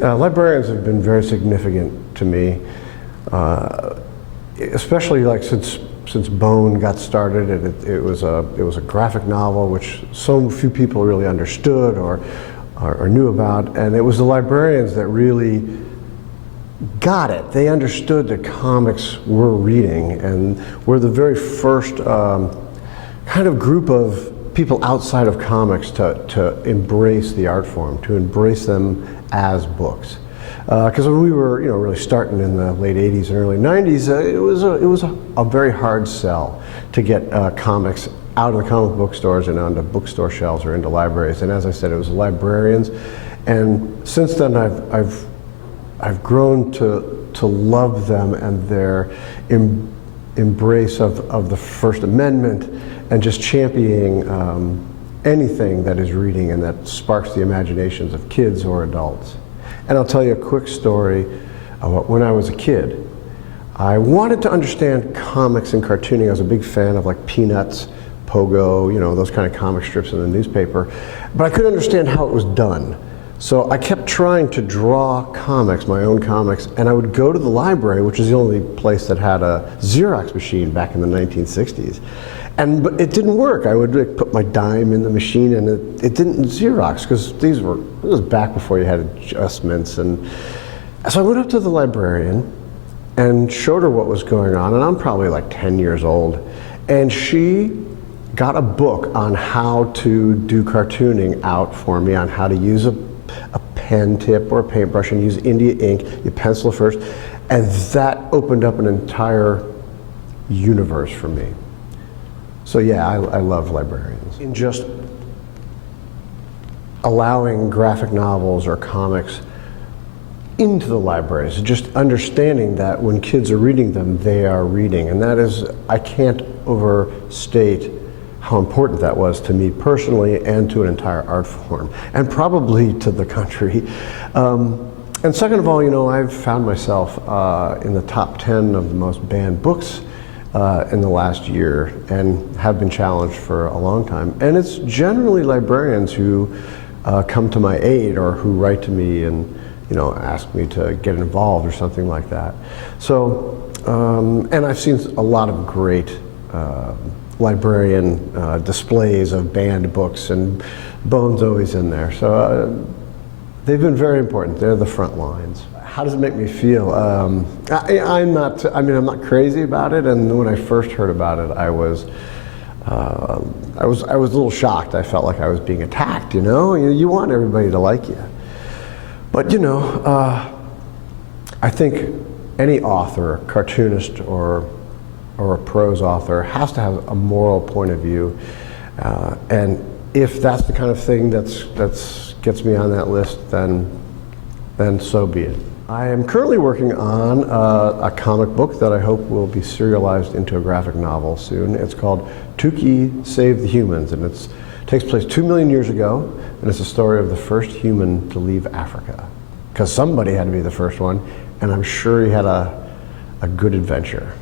Librarians have been very significant to me, especially like since Bone got started. It was a graphic novel which so few people really understood or knew about, and it was the librarians that really got it. They understood that comics were reading, and were the very first kind of group of people outside of comics to embrace the art form, to embrace them as books. Because when we were, really starting in the late '80s and early '90s, it was a very hard sell to get comics out of the comic book stores and onto bookstore shelves or into libraries. And as I said, it was librarians. And since then, I've grown to love them and their embrace of the First Amendment and just championing anything that is reading and that sparks the imaginations of kids or adults. And I'll tell you a quick story about when I was a kid. I wanted to understand comics and cartooning. I was a big fan of like Peanuts, Pogo, those kind of comic strips in the newspaper. But I couldn't understand how it was done. So I kept trying to draw comics, my own comics, and I would go to the library, which is the only place that had a Xerox machine back in the 1960s. But it didn't work. I would put my dime in the machine and it didn't Xerox, because it was back before you had adjustments. And so I went up to the librarian and showed her what was going on, and I'm probably like 10 years old. And she got a book on how to do cartooning out for me, on how to use a pen tip or a paintbrush and use India ink. You pencil first, and that opened up an entire universe for me. So yeah, I love librarians. In just allowing graphic novels or comics into the libraries, just understanding that when kids are reading them, they are reading. And that is, I can't overstate how important that was to me personally and to an entire art form, and probably to the country. And second of all, I've found myself in the top 10 of the most banned books in the last year, and have been challenged for a long time. And it's generally librarians who come to my aid, or who write to me and ask me to get involved or something like that. So, and I've seen a lot of great librarian displays of banned books, and Bone's always in there. So they've been very important. They're the front lines. How does it make me feel? I'm not crazy about it, and when I first heard about it, I was a little shocked. I felt like I was being attacked. You want everybody to like you, but I think any author, cartoonist or a prose author, has to have a moral point of view, and if that's the kind of thing that's gets me on that list, then so be it. I am currently working on a comic book that I hope will be serialized into a graphic novel soon. It's called Tukey Save the Humans, and it takes place 2 million years ago, and it's a story of the first human to leave Africa. Because somebody had to be the first one, and I'm sure he had a good adventure.